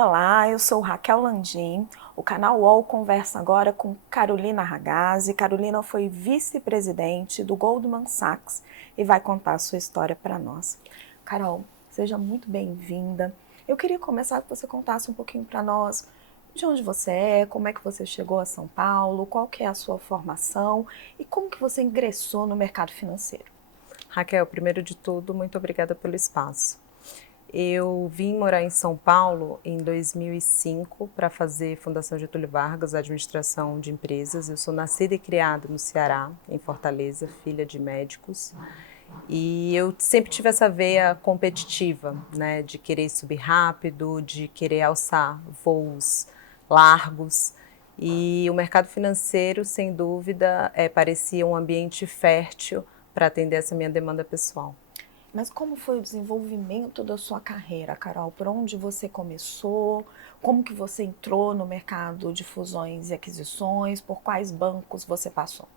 Olá, eu sou Raquel Landim. O canal UOL conversa agora com Carolina Ragazzi. Carolina foi vice-presidente do Goldman Sachs e vai contar a sua história para nós. Carol, seja muito bem-vinda. Eu queria começar que você contasse um pouquinho para nós de onde você é, como é que você chegou a São Paulo, qual que é a sua formação e como que você ingressou no mercado financeiro. Raquel, primeiro de tudo, muito obrigada pelo espaço. Eu vim morar em São Paulo em 2005 para fazer Fundação Getúlio Vargas, Administração de Empresas. Eu sou nascida e criada no Ceará, em Fortaleza, filha de médicos. E eu sempre tive essa veia competitiva, né, de querer subir rápido, de querer alçar voos largos. E o mercado financeiro, sem dúvida, parecia um ambiente fértil para atender essa minha demanda pessoal. Mas como foi o desenvolvimento da sua carreira, Carol? Por onde você começou? Como que você entrou no mercado de fusões e aquisições? Por quais bancos você passou?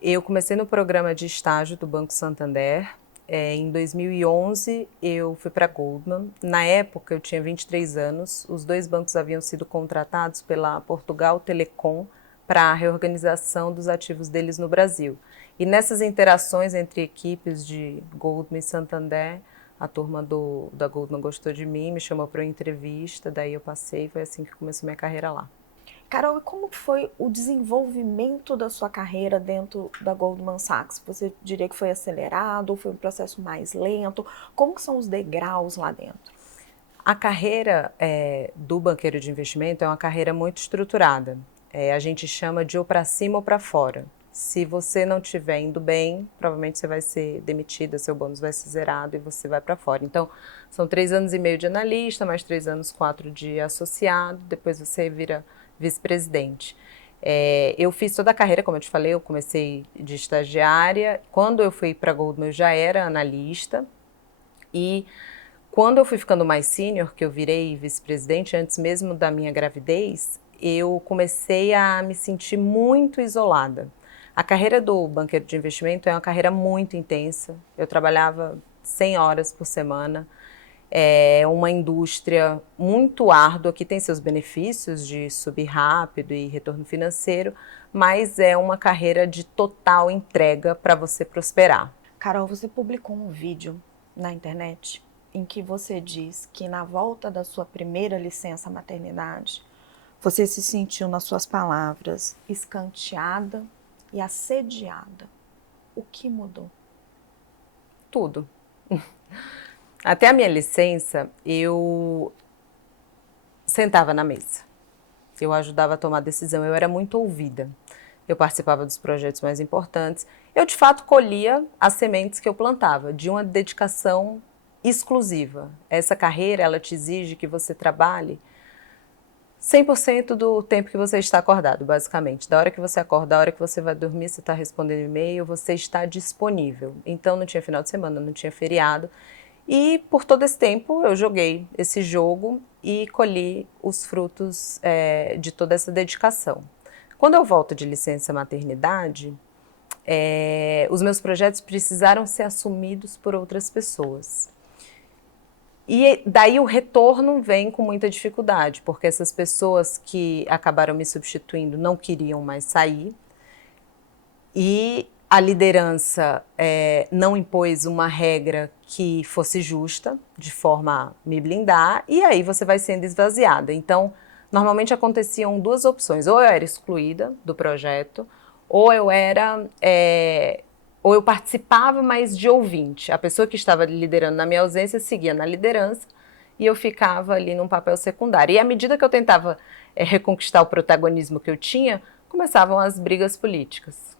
Eu comecei no programa de estágio do Banco Santander. Em 2011, eu fui para a Goldman. Na época, eu tinha 23 anos. Os dois bancos haviam sido contratados pela Portugal Telecom para a reorganização dos ativos deles no Brasil. E nessas interações entre equipes de Goldman e Santander, a turma da Goldman gostou de mim, me chamou para uma entrevista, daí eu passei, foi assim que começou minha carreira lá. Carol, e como foi o desenvolvimento da sua carreira dentro da Goldman Sachs? Você diria que foi acelerado ou foi um processo mais lento? Como que são os degraus lá dentro? A carreira do banqueiro de investimento é uma carreira muito estruturada. A gente chama de ou para cima ou para fora. Se você não estiver indo bem, provavelmente você vai ser demitida, seu bônus vai ser zerado e você vai para fora. Então, são 3 anos e meio de analista, mais 3 anos, 4 de associado, depois você vira vice-presidente. Eu fiz toda a carreira, como eu te falei, eu comecei de estagiária. Quando eu fui para a Goldman, eu já era analista e quando eu fui ficando mais sênior, que eu virei vice-presidente, antes mesmo da minha gravidez, eu comecei a me sentir muito isolada. A carreira do banqueiro de investimento é uma carreira muito intensa. Eu trabalhava 100 horas por semana. É uma indústria muito árdua, que tem seus benefícios de subir rápido e retorno financeiro, mas é uma carreira de total entrega para você prosperar. Carol, você publicou um vídeo na internet em que você diz que na volta da sua primeira licença maternidade, você se sentiu, nas suas palavras, escanteada e assediada. O que mudou? Tudo. Até a minha licença, eu sentava na mesa. Eu ajudava a tomar decisão, eu era muito ouvida. Eu participava dos projetos mais importantes. Eu, de fato, colhia as sementes que eu plantava, de uma dedicação exclusiva. Essa carreira, ela te exige que você trabalhe 100% do tempo que você está acordado, basicamente. Da hora que você acorda, da hora que você vai dormir, você está respondendo e-mail, você está disponível. Então, não tinha final de semana, não tinha feriado. E por todo esse tempo eu joguei esse jogo e colhi os frutos de toda essa dedicação. Quando eu volto de licença maternidade, os meus projetos precisaram ser assumidos por outras pessoas. E daí o retorno vem com muita dificuldade, porque essas pessoas que acabaram me substituindo não queriam mais sair. E a liderança não impôs uma regra que fosse justa, de forma a me blindar, e aí você vai sendo esvaziada. Então, normalmente aconteciam duas opções: ou eu era excluída do projeto, ou ou eu participava, mas de ouvinte. A pessoa que estava liderando na minha ausência seguia na liderança e eu ficava ali num papel secundário. E à medida que eu tentava reconquistar o protagonismo que eu tinha, começavam as brigas políticas.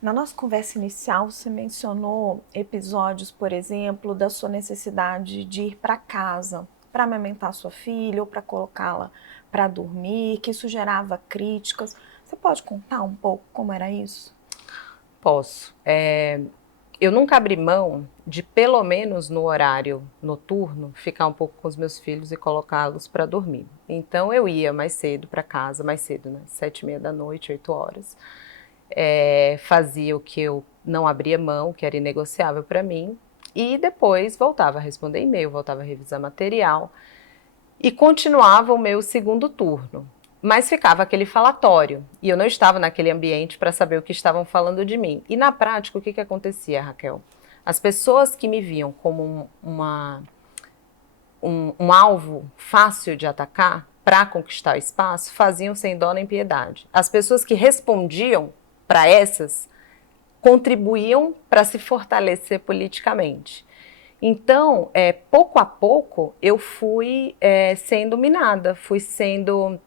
Na nossa conversa inicial, você mencionou episódios, por exemplo, da sua necessidade de ir para casa para amamentar sua filha ou para colocá-la para dormir, que isso gerava críticas. Você pode contar um pouco como era isso? Posso. Eu nunca abri mão de, pelo menos no horário noturno, ficar um pouco com os meus filhos e colocá-los para dormir. Então eu ia mais cedo para casa, mais cedo, né? 7h30 da noite, 8 horas. Fazia o que eu não abria mão, que era inegociável para mim, e depois voltava a responder e-mail, voltava a revisar material. E continuava o meu segundo turno. Mas ficava aquele falatório, e eu não estava naquele ambiente para saber o que estavam falando de mim. E na prática, o que acontecia, Raquel? As pessoas que me viam como um alvo fácil de atacar para conquistar o espaço faziam sem dó nem piedade. As pessoas que respondiam para essas contribuíam para se fortalecer politicamente. Então, pouco a pouco, eu fui sendo minada, fui sendo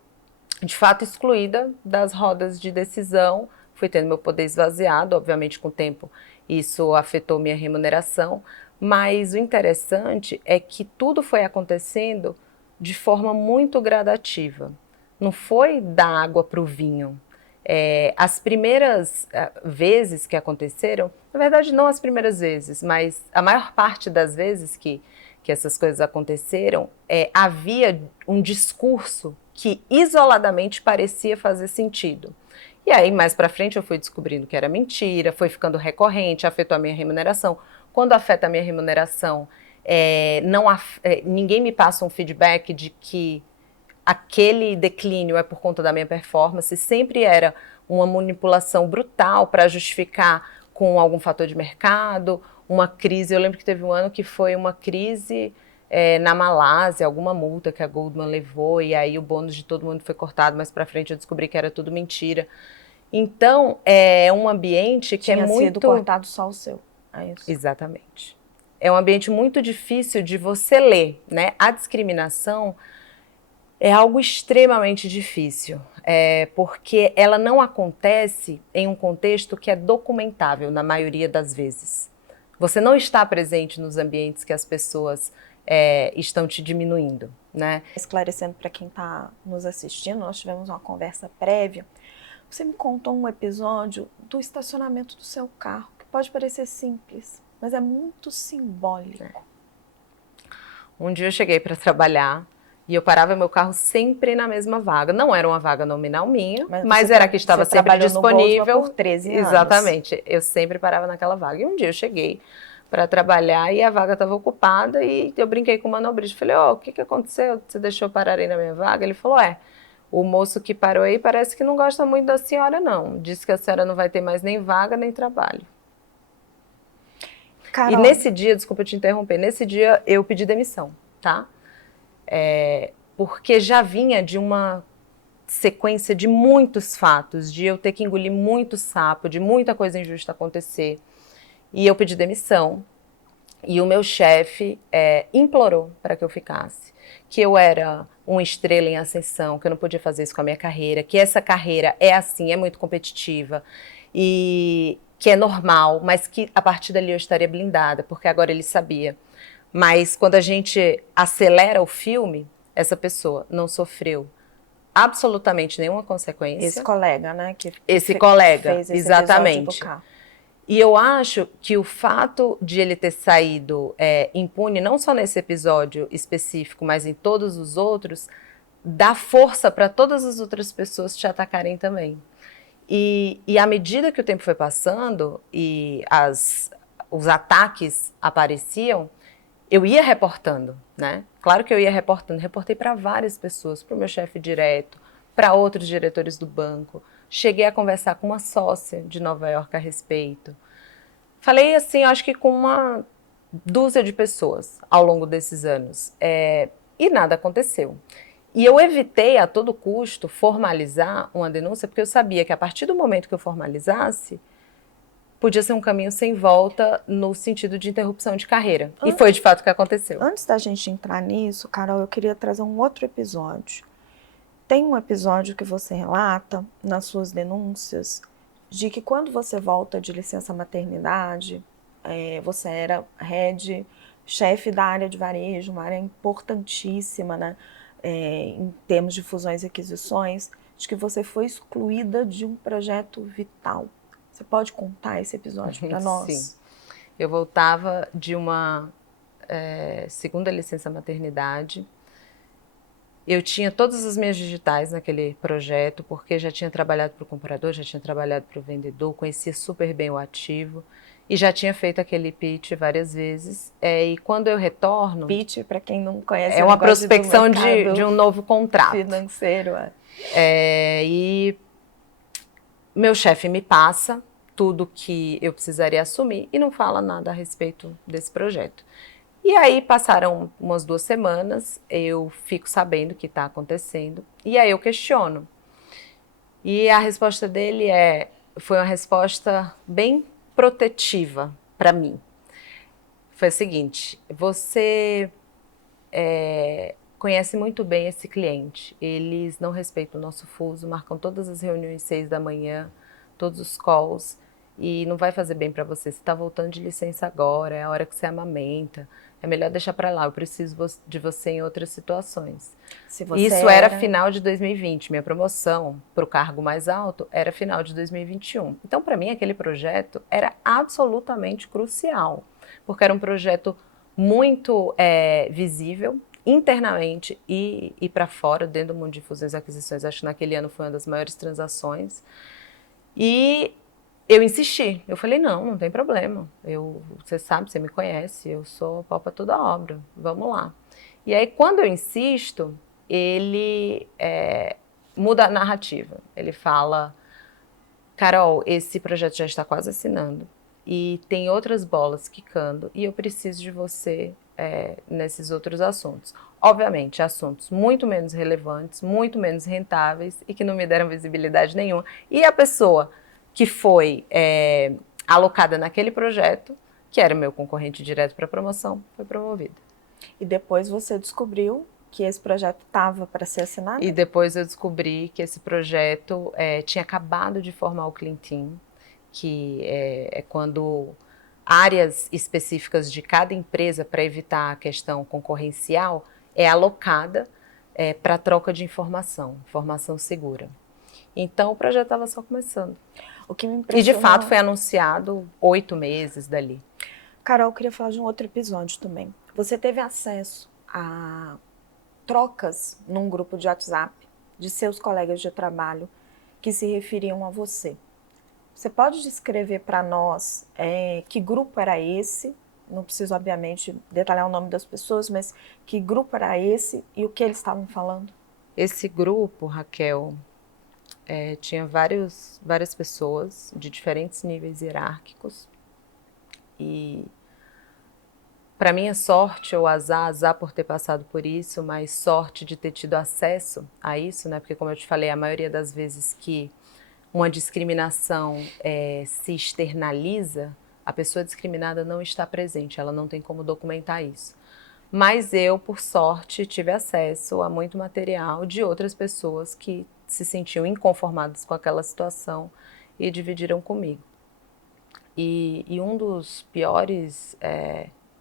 de fato excluída das rodas de decisão, fui tendo meu poder esvaziado, obviamente com o tempo isso afetou minha remuneração, mas o interessante é que tudo foi acontecendo de forma muito gradativa, não foi da água para o vinho. As primeiras vezes que aconteceram, na verdade não as primeiras vezes, mas a maior parte das vezes que essas coisas aconteceram, havia um discurso que isoladamente parecia fazer sentido. E aí, mais para frente, eu fui descobrindo que era mentira, foi ficando recorrente, afetou a minha remuneração. Quando afeta a minha remuneração, ninguém me passa um feedback de que aquele declínio é por conta da minha performance, sempre era uma manipulação brutal para justificar com algum fator de mercado, uma crise. Eu lembro que teve um ano que foi uma crise na Malásia, alguma multa que a Goldman levou, e aí o bônus de todo mundo foi cortado, mas para frente eu descobri que era tudo mentira. Então, é um ambiente que é muito... Tinha sido cortado só o seu, é isso? Exatamente. É um ambiente muito difícil de você ler, né? A discriminação é algo extremamente difícil, porque ela não acontece em um contexto que é documentável, na maioria das vezes. Você não está presente nos ambientes que as pessoas estão te diminuindo, né? Esclarecendo para quem está nos assistindo, nós tivemos uma conversa prévia. Você me contou um episódio do estacionamento do seu carro, que pode parecer simples, mas é muito simbólico. Um dia eu cheguei para trabalhar e eu parava meu carro sempre na mesma vaga. Não era uma vaga nominal minha, mas era a que estava sempre disponível. Por 13 anos. Exatamente. Eu sempre parava naquela vaga. E um dia eu cheguei para trabalhar e a vaga estava ocupada e eu brinquei com o manobrista. Falei, o que aconteceu? Você deixou eu parar aí na minha vaga? Ele falou, o moço que parou aí parece que não gosta muito da senhora, não. Disse que a senhora não vai ter mais nem vaga, nem trabalho. Carol. E nesse dia, desculpa te interromper, nesse dia eu pedi demissão, tá? Porque já vinha de uma sequência de muitos fatos, de eu ter que engolir muito sapo, de muita coisa injusta acontecer. E eu pedi demissão. E o meu chefe implorou para que eu ficasse. Que eu era uma estrela em ascensão, que eu não podia fazer isso com a minha carreira, que essa carreira é assim, é muito competitiva, e que é normal, mas que a partir dali eu estaria blindada, porque agora ele sabia. Mas quando a gente acelera o filme, essa pessoa não sofreu absolutamente nenhuma consequência. Esse colega, né? Esse colega, fez esse exatamente. Do carro. E eu acho que o fato de ele ter saído impune, não só nesse episódio específico, mas em todos os outros, dá força para todas as outras pessoas te atacarem também. E à medida que o tempo foi passando e os ataques apareciam, eu ia reportando, né? Claro que eu ia reportando. Reportei para várias pessoas, para o meu chefe direto, para outros diretores do banco. Cheguei a conversar com uma sócia de Nova York a respeito. Falei assim, acho que com uma dúzia de pessoas ao longo desses anos. E nada aconteceu. E eu evitei a todo custo formalizar uma denúncia, porque eu sabia que a partir do momento que eu formalizasse, podia ser um caminho sem volta no sentido de interrupção de carreira. E foi de fato o que aconteceu. Antes da gente entrar nisso, Carol, eu queria trazer um outro episódio. Tem um episódio que você relata nas suas denúncias de que quando você volta de licença maternidade, você era chefe da área de varejo, uma área importantíssima, né, em termos de fusões e aquisições, de que você foi excluída de um projeto vital. Você pode contar esse episódio para nós? Sim. Eu voltava de uma segunda licença maternidade. Eu tinha todas as minhas digitais naquele projeto, porque já tinha trabalhado para o comprador, já tinha trabalhado para o vendedor, conhecia super bem o ativo. E já tinha feito aquele pitch várias vezes. E quando eu retorno... Pitch, para quem não conhece, é uma prospecção de um novo contrato. Financeiro. E meu chefe me passa tudo que eu precisaria assumir e não fala nada a respeito desse projeto. E aí passaram umas 2 semanas, eu fico sabendo o que está acontecendo, e aí eu questiono. E a resposta dele foi uma resposta bem protetiva para mim. Foi a seguinte: você conhece muito bem esse cliente, eles não respeitam o nosso fuso, marcam todas as reuniões 6 da manhã, todos os calls, e não vai fazer bem para você. Você está voltando de licença agora, é a hora que você amamenta, é melhor deixar para lá, eu preciso de você em outras situações. Isso era final de 2020, minha promoção para o cargo mais alto era final de 2021. Então, para mim, aquele projeto era absolutamente crucial, porque era um projeto muito visível, internamente e para fora, dentro do mundo de fusões e aquisições. Acho que naquele ano foi uma das maiores transações. E eu insisti, eu falei, não tem problema, você sabe, você me conhece, eu sou pau pra toda obra, vamos lá. E aí, quando eu insisto, ele muda a narrativa. Ele fala, Carol, esse projeto já está quase assinando e tem outras bolas quicando e eu preciso de você nesses outros assuntos. Obviamente, assuntos muito menos relevantes, muito menos rentáveis e que não me deram visibilidade nenhuma. E a pessoa que foi alocada naquele projeto, que era o meu concorrente direto para promoção, foi promovida. E depois você descobriu que esse projeto estava para ser assinado? E depois eu descobri que esse projeto tinha acabado de formar o Clean Team, que é quando áreas específicas de cada empresa, para evitar a questão concorrencial, é alocada para troca de informação segura. Então o projeto estava só começando. O que me impressionou... E de fato foi anunciado 8 meses dali. Carol, eu queria falar de um outro episódio também. Você teve acesso a trocas num grupo de WhatsApp de seus colegas de trabalho que se referiam a você. Você pode descrever para nós que grupo era esse? Não preciso, obviamente, detalhar o nome das pessoas, mas que grupo era esse e o que eles estavam falando? Esse grupo, Raquel, tinha várias pessoas de diferentes níveis hierárquicos e, para minha sorte ou azar por ter passado por isso, mas sorte de ter tido acesso a isso, né? Porque, como eu te falei, a maioria das vezes que uma discriminação se externaliza, a pessoa discriminada não está presente, ela não tem como documentar isso. Mas eu, por sorte, tive acesso a muito material de outras pessoas que se sentiam inconformadas com aquela situação e dividiram comigo. E um dos piores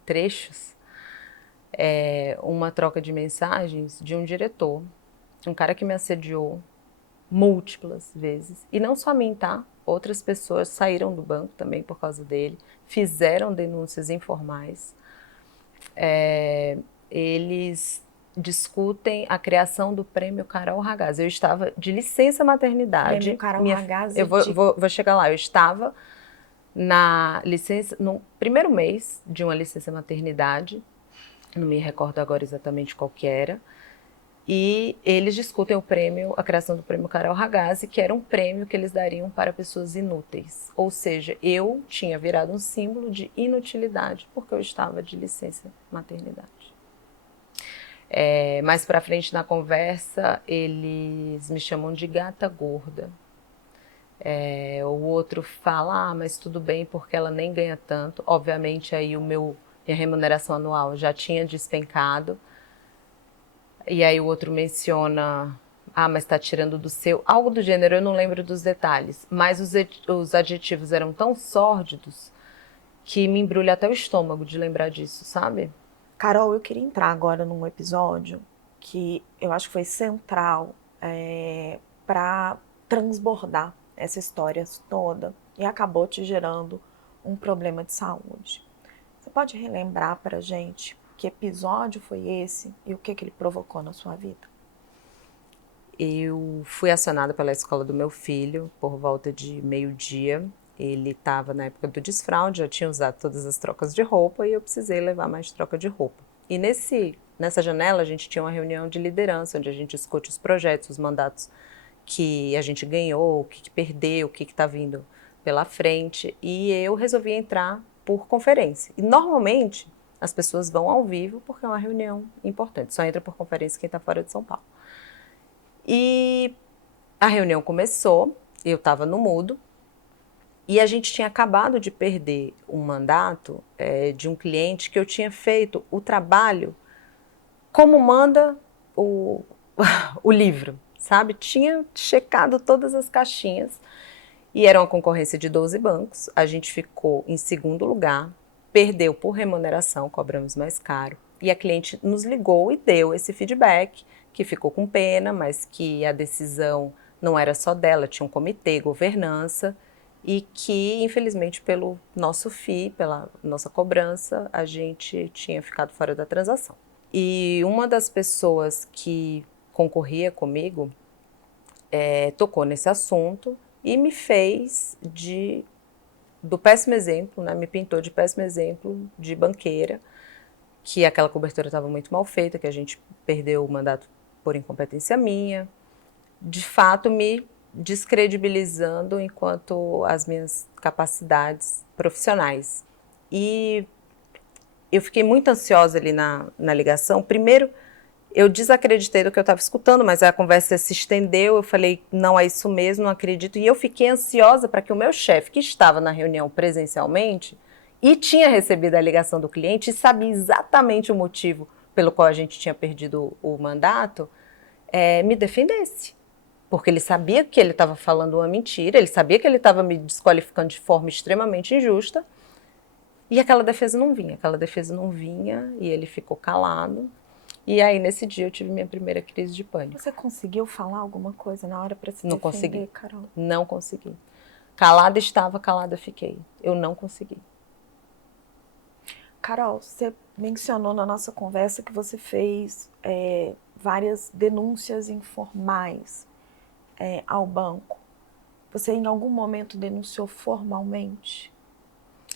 trechos é uma troca de mensagens de um diretor, um cara que me assediou múltiplas vezes. E não só a mim, tá? Outras pessoas saíram do banco também por causa dele, fizeram denúncias informais. Eles discutem a criação do prêmio Carol Ragazzi. Eu estava de licença maternidade. Prêmio Carol Ragazzi. Eu vou chegar lá. Eu estava na licença, no primeiro mês de uma licença maternidade, não me recordo agora exatamente qual que era, e eles discutem o prêmio, a criação do prêmio Carol Ragazzi, que era um prêmio que eles dariam para pessoas inúteis. Ou seja, eu tinha virado um símbolo de inutilidade porque eu estava de licença maternidade. Mais pra frente na conversa, eles me chamam de gata gorda. O outro fala, mas tudo bem porque ela nem ganha tanto. Obviamente aí minha remuneração anual já tinha despencado. E aí o outro menciona, mas está tirando do seu, algo do gênero, eu não lembro dos detalhes, mas os adjetivos eram tão sórdidos que me embrulha até o estômago de lembrar disso, sabe? Carol, eu queria entrar agora num episódio que eu acho que foi central para transbordar essa história toda e acabou te gerando um problema de saúde. Você pode relembrar para a gente que episódio foi esse e o que ele provocou na sua vida? Eu fui acionada pela escola do meu filho por volta de 12:00 Ele estava na época do desfraude, já tinha usado todas as trocas de roupa e eu precisei levar mais troca de roupa. E nessa janela a gente tinha uma reunião de liderança, onde a gente discute os projetos, os mandatos que a gente ganhou, o que perdeu, o que está vindo pela frente. E eu resolvi entrar por conferência. E normalmente as pessoas vão ao vivo porque é uma reunião importante. Só entra por conferência quem está fora de São Paulo. E a reunião começou, eu estava no mudo, e a gente tinha acabado de perder um mandato de um cliente que eu tinha feito o trabalho como manda o livro, sabe? Tinha checado todas as caixinhas e era uma concorrência de 12 bancos. A gente ficou em segundo lugar, perdeu por remuneração, cobramos mais caro. E a cliente nos ligou e deu esse feedback, que ficou com pena, mas que a decisão não era só dela, tinha um comitê, governança, e que, infelizmente, pelo nosso FII, pela nossa cobrança, a gente tinha ficado fora da transação. E uma das pessoas que concorria comigo tocou nesse assunto e me fez do péssimo exemplo, né? Me pintou de péssimo exemplo de banqueira, que aquela cobertura estava muito mal feita, que a gente perdeu o mandato por incompetência minha, de fato me descredibilizando enquanto as minhas capacidades profissionais. E eu fiquei muito ansiosa ali na ligação. Primeiro, eu desacreditei do que eu estava escutando, mas a conversa se estendeu, eu falei, não é isso mesmo, não acredito. E eu fiquei ansiosa para que o meu chefe, que estava na reunião presencialmente, e tinha recebido a ligação do cliente, e sabia exatamente o motivo pelo qual a gente tinha perdido o mandato, me defendesse. Porque ele sabia que ele estava falando uma mentira, ele sabia que ele estava me desqualificando de forma extremamente injusta, e aquela defesa não vinha, e ele ficou calado. E aí, nesse dia, eu tive minha primeira crise de pânico. Você conseguiu falar alguma coisa na hora para se Não defender, consegui. Carol? Não consegui. Calada estava, calada fiquei. Eu não consegui. Carol, você mencionou na nossa conversa que você fez várias denúncias informais ao banco. Você em algum momento denunciou formalmente?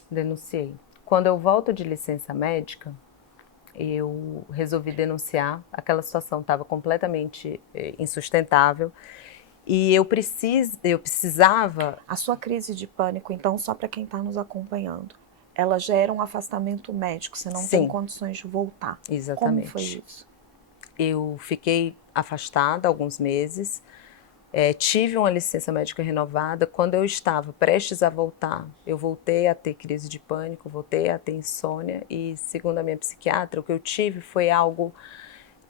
Denunciei. Quando eu volto de licença médica, eu resolvi denunciar. Aquela situação estava completamente insustentável. E eu precisava... A sua crise de pânico, então, só para quem está nos acompanhando, ela gera um afastamento médico, você não tem condições de voltar. Exatamente. Como foi isso? Eu fiquei afastada alguns meses, tive uma licença médica renovada. Quando eu estava prestes a voltar, eu voltei a ter crise de pânico, voltei a ter insônia e, segundo a minha psiquiatra, o que eu tive foi algo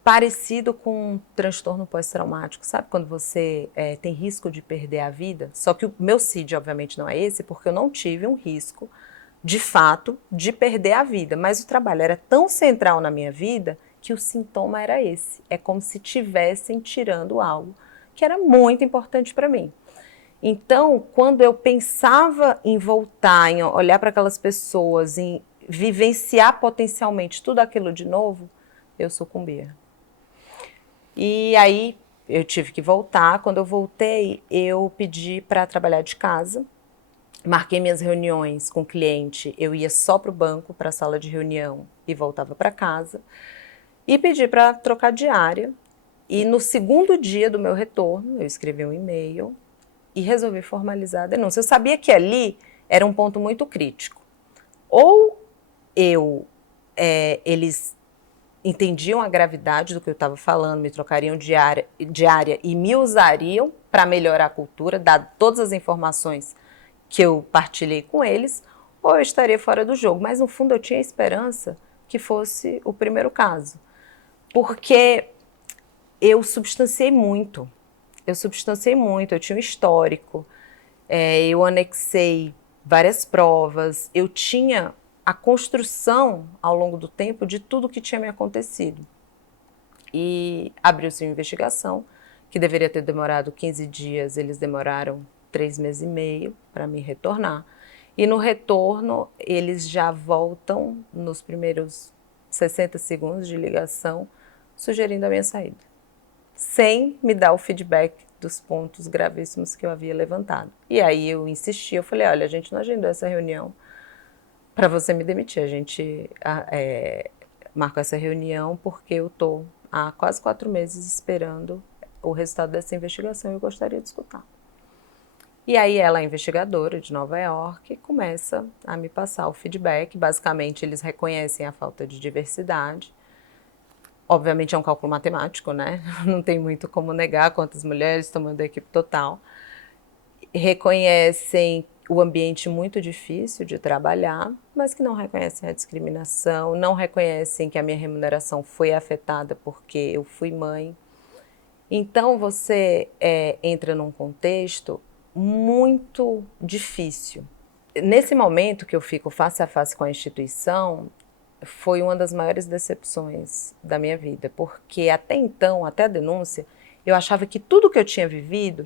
parecido com um transtorno pós-traumático. Sabe quando você tem risco de perder a vida? Só que o meu CID, obviamente, não é esse, porque eu não tive um risco, de fato, de perder a vida. Mas o trabalho era tão central na minha vida que o sintoma era esse. É como se tivessem tirando algo que era muito importante para mim. Então, quando eu pensava em voltar, em olhar para aquelas pessoas, em vivenciar potencialmente tudo aquilo de novo, eu sucumbia. E aí eu tive que voltar. Quando eu voltei, eu pedi para trabalhar de casa. Marquei minhas reuniões com o cliente, eu ia só para o banco, para a sala de reunião e voltava para casa. E pedi para trocar diária. E no segundo dia do meu retorno, eu escrevi um e-mail e resolvi formalizar a denúncia. Eu sabia que ali era um ponto muito crítico. Ou eles entendiam a gravidade do que eu estava falando, me trocariam de área e me usariam para melhorar a cultura, dado todas as informações que eu partilhei com eles, ou eu estaria fora do jogo. Mas, no fundo, eu tinha esperança que fosse o primeiro caso. Porque eu substanciei muito. Eu tinha um histórico, eu anexei várias provas, eu tinha a construção, ao longo do tempo, de tudo que tinha me acontecido. E abriu-se uma investigação, que deveria ter demorado 15 dias, eles demoraram 3 meses e meio para me retornar. E no retorno, eles já voltam nos primeiros 60 segundos de ligação, sugerindo a minha saída, sem me dar o feedback dos pontos gravíssimos que eu havia levantado. E aí eu insisti, eu falei, olha, a gente não agendou essa reunião para você me demitir, a gente marcou essa reunião porque eu estou há quase 4 meses esperando o resultado dessa investigação e eu gostaria de escutar. E aí ela, a investigadora de Nova York, começa a me passar o feedback. Basicamente, eles reconhecem a falta de diversidade. Obviamente é um cálculo matemático, né? Não tem muito como negar quantas mulheres tomando a equipe total. Reconhecem o ambiente muito difícil de trabalhar, mas que não reconhecem a discriminação, não reconhecem que a minha remuneração foi afetada porque eu fui mãe. Então você entra num contexto muito difícil. Nesse momento que eu fico face a face com a instituição, foi uma das maiores decepções da minha vida, porque até então, até a denúncia, eu achava que tudo que eu tinha vivido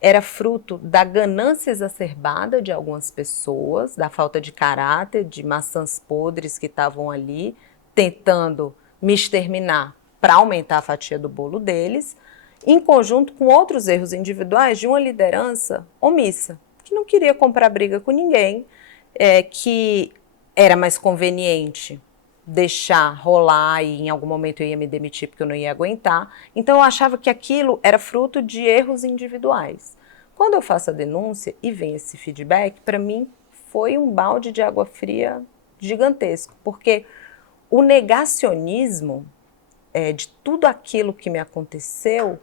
era fruto da ganância exacerbada de algumas pessoas, da falta de caráter, de maçãs podres que estavam ali, tentando me exterminar para aumentar a fatia do bolo deles, em conjunto com outros erros individuais de uma liderança omissa, que não queria comprar briga com ninguém, que era mais conveniente deixar rolar e em algum momento eu ia me demitir porque eu não ia aguentar. Então eu achava que aquilo era fruto de erros individuais. Quando eu faço a denúncia e vem esse feedback, para mim foi um balde de água fria gigantesco, porque o negacionismo de tudo aquilo que me aconteceu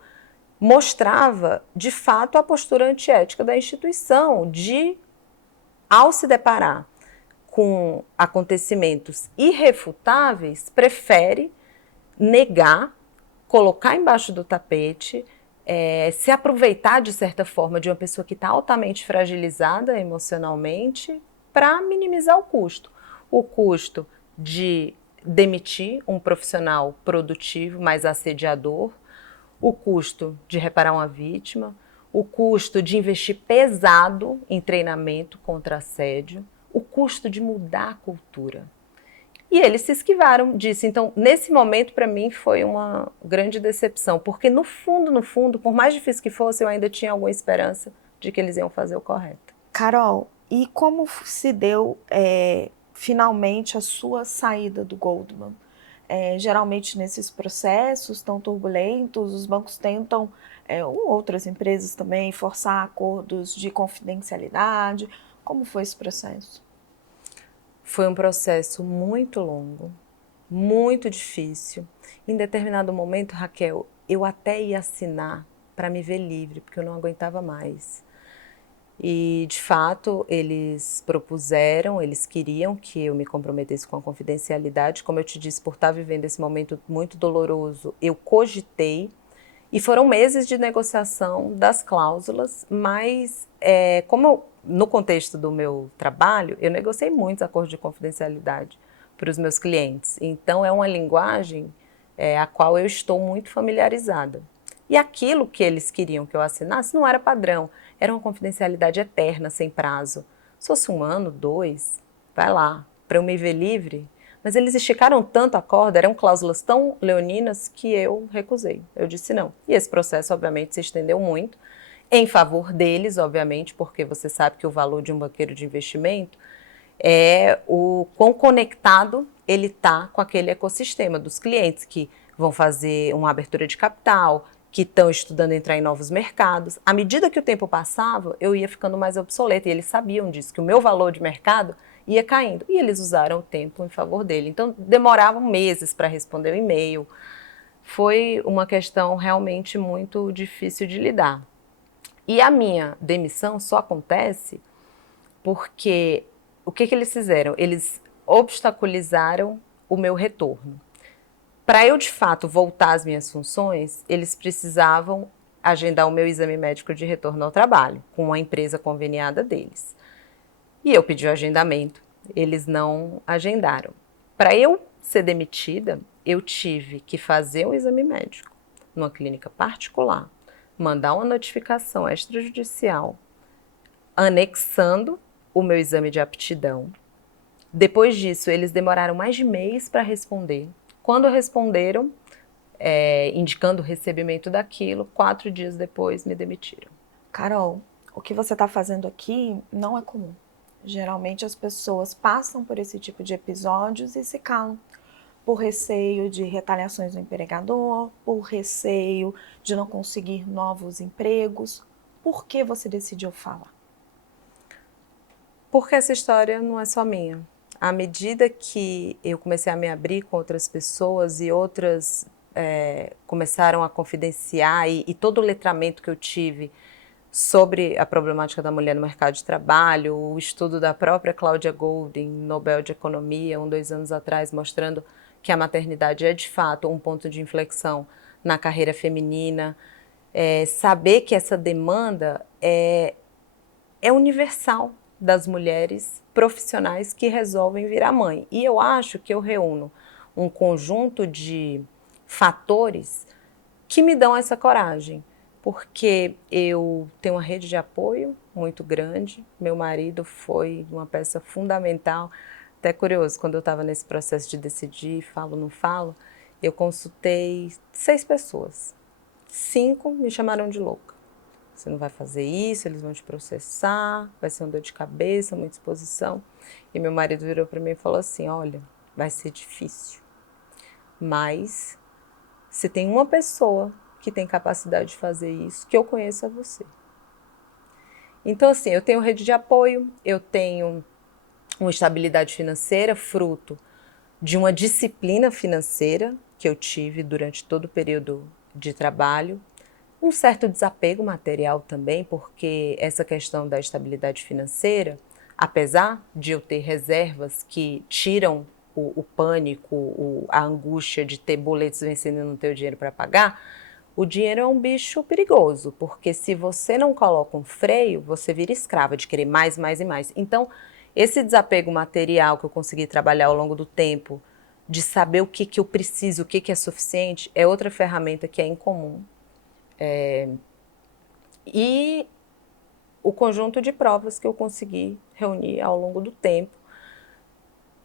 mostrava, de fato, a postura antiética da instituição de, ao se deparar com acontecimentos irrefutáveis, prefere negar, colocar embaixo do tapete, se aproveitar, de certa forma, de uma pessoa que está altamente fragilizada emocionalmente para minimizar o custo. O custo de demitir um profissional produtivo, mas assediador, o custo de reparar uma vítima, o custo de investir pesado em treinamento contra assédio, o custo de mudar a cultura. E eles se esquivaram disso. Então, nesse momento, para mim, foi uma grande decepção, porque no fundo, por mais difícil que fosse, eu ainda tinha alguma esperança de que eles iam fazer o correto. Carol, e como se deu finalmente a sua saída do Goldman? Geralmente nesses processos tão turbulentos, os bancos tentam, ou outras empresas também, forçar acordos de confidencialidade. Como foi esse processo? Foi um processo muito longo, muito difícil. Em determinado momento, Raquel, eu até ia assinar para me ver livre, porque eu não aguentava mais. E, de fato, eles propuseram, eles queriam que eu me comprometesse com a confidencialidade. Como eu te disse, por estar vivendo esse momento muito doloroso, eu cogitei. E foram meses de negociação das cláusulas, mas no contexto do meu trabalho, eu negociei muitos acordos de confidencialidade para os meus clientes. Então, é uma linguagem a qual eu estou muito familiarizada. E aquilo que eles queriam que eu assinasse não era padrão, era uma confidencialidade eterna, sem prazo. Se fosse 1 ano, 2, vai lá, para eu me ver livre. Mas eles esticaram tanto a corda, eram cláusulas tão leoninas que eu recusei. Eu disse não. E esse processo, obviamente, se estendeu muito, em favor deles, obviamente, porque você sabe que o valor de um banqueiro de investimento é o quão conectado ele está com aquele ecossistema dos clientes que vão fazer uma abertura de capital, que estão estudando entrar em novos mercados. À medida que o tempo passava, eu ia ficando mais obsoleta, e eles sabiam disso, que o meu valor de mercado ia caindo, e eles usaram o tempo em favor dele. Então, demoravam meses para responder o e-mail. Foi uma questão realmente muito difícil de lidar. E a minha demissão só acontece porque o que eles fizeram? Eles obstaculizaram o meu retorno. Para eu, de fato, voltar às minhas funções, eles precisavam agendar o meu exame médico de retorno ao trabalho, com a empresa conveniada deles. E eu pedi o agendamento, eles não agendaram. Para eu ser demitida, eu tive que fazer um exame médico numa clínica particular, mandar uma notificação extrajudicial, anexando o meu exame de aptidão. Depois disso, eles demoraram mais de mês para responder. Quando responderam, indicando o recebimento daquilo. 4 dias depois me demitiram. Carol, o que você está fazendo aqui não é comum. Geralmente as pessoas passam por esse tipo de episódios e se calam, por receio de retaliações do empregador, por receio de não conseguir novos empregos. Por que você decidiu falar? Porque essa história não é só minha. À medida que eu comecei a me abrir com outras pessoas e outras começaram a confidenciar, e todo o letramento que eu tive sobre a problemática da mulher no mercado de trabalho, o estudo da própria Cláudia Goldin, Nobel de Economia, 2 anos atrás, mostrando que a maternidade é de fato um ponto de inflexão na carreira feminina, saber que essa demanda é universal das mulheres profissionais que resolvem virar mãe. E eu acho que eu reúno um conjunto de fatores que me dão essa coragem, porque eu tenho uma rede de apoio muito grande, meu marido foi uma peça fundamental. Até curioso, quando eu estava nesse processo de decidir, falo ou não falo, eu consultei 6 pessoas, 5 me chamaram de louca. Você não vai fazer isso, eles vão te processar, vai ser uma dor de cabeça, muita exposição. E meu marido virou para mim e falou assim, olha, vai ser difícil, mas se tem uma pessoa que tem capacidade de fazer isso, que eu conheço é você. Então, assim, eu tenho rede de apoio, eu tenho uma estabilidade financeira, fruto de uma disciplina financeira que eu tive durante todo o período de trabalho, um certo desapego material também, porque essa questão da estabilidade financeira, apesar de eu ter reservas que tiram o pânico, a angústia de ter boletos vencendo e não ter o dinheiro para pagar, o dinheiro é um bicho perigoso, porque se você não coloca um freio, você vira escrava de querer mais, mais e mais. Então, esse desapego material que eu consegui trabalhar ao longo do tempo, de saber o que eu preciso, o que é suficiente, é outra ferramenta que é incomum. E o conjunto de provas que eu consegui reunir ao longo do tempo,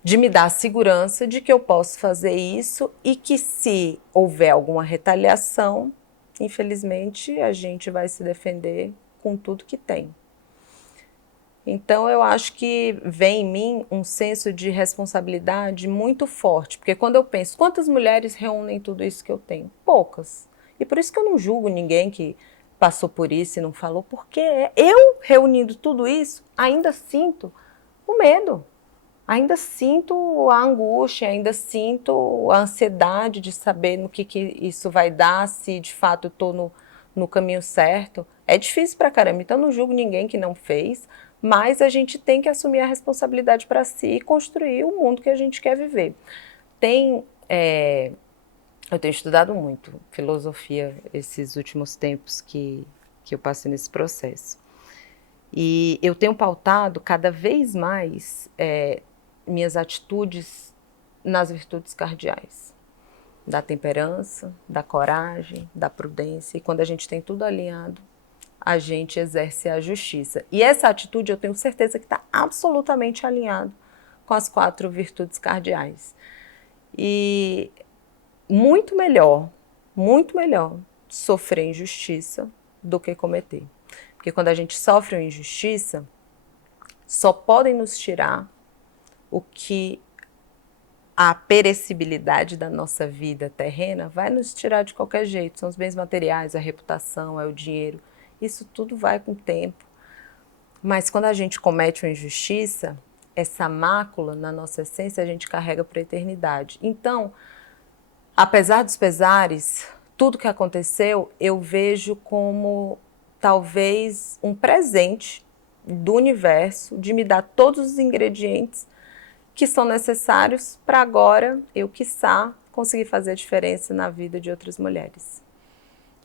de me dar a segurança de que eu posso fazer isso e que se houver alguma retaliação, infelizmente a gente vai se defender com tudo que tem. Então eu acho que vem em mim um senso de responsabilidade muito forte, porque quando eu penso, quantas mulheres reúnem tudo isso que eu tenho? Poucas. E por isso que eu não julgo ninguém que passou por isso e não falou, porque eu, reunindo tudo isso, ainda sinto o medo, ainda sinto a angústia, ainda sinto a ansiedade de saber no que isso vai dar, se de fato eu estou no caminho certo. É difícil pra caramba, então não julgo ninguém que não fez, mas a gente tem que assumir a responsabilidade para si e construir o mundo que a gente quer viver. Eu tenho estudado muito filosofia esses últimos tempos que eu passei nesse processo. E eu tenho pautado cada vez mais minhas atitudes nas virtudes cardeais. Da temperança, da coragem, da prudência. E quando a gente tem tudo alinhado, a gente exerce a justiça. E essa atitude eu tenho certeza que está absolutamente alinhado com as 4 virtudes cardeais. E muito melhor sofrer injustiça do que cometer. Porque quando a gente sofre uma injustiça, só podem nos tirar o que a perecibilidade da nossa vida terrena vai nos tirar de qualquer jeito. São os bens materiais, a reputação, é o dinheiro. Isso tudo vai com o tempo. Mas quando a gente comete uma injustiça, essa mácula na nossa essência a gente carrega para a eternidade. Então, apesar dos pesares, tudo que aconteceu eu vejo como talvez um presente do universo de me dar todos os ingredientes que são necessários para agora eu, quiçá, conseguir fazer a diferença na vida de outras mulheres.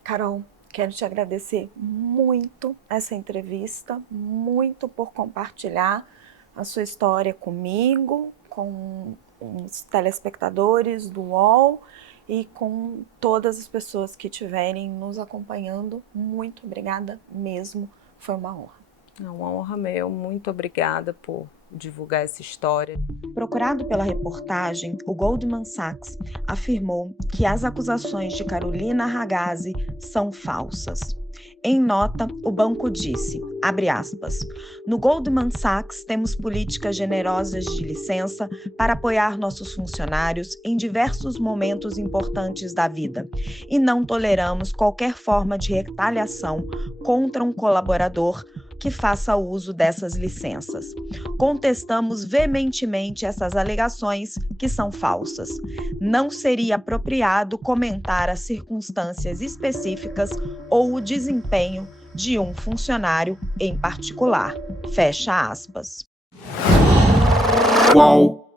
Carol, quero te agradecer muito essa entrevista, muito por compartilhar a sua história comigo, com os telespectadores do UOL e com todas as pessoas que estiverem nos acompanhando. Muito obrigada mesmo, foi uma honra. É uma honra meu, muito obrigada por divulgar essa história. Procurado pela reportagem, o Goldman Sachs afirmou que as acusações de Carolina Ragazzi são falsas. Em nota, o banco disse, abre aspas, no Goldman Sachs temos políticas generosas de licença para apoiar nossos funcionários em diversos momentos importantes da vida e não toleramos qualquer forma de retaliação contra um colaborador que faça uso dessas licenças. Contestamos veementemente essas alegações que são falsas. Não seria apropriado comentar as circunstâncias específicas ou o desempenho de um funcionário em particular. Fecha aspas. Qual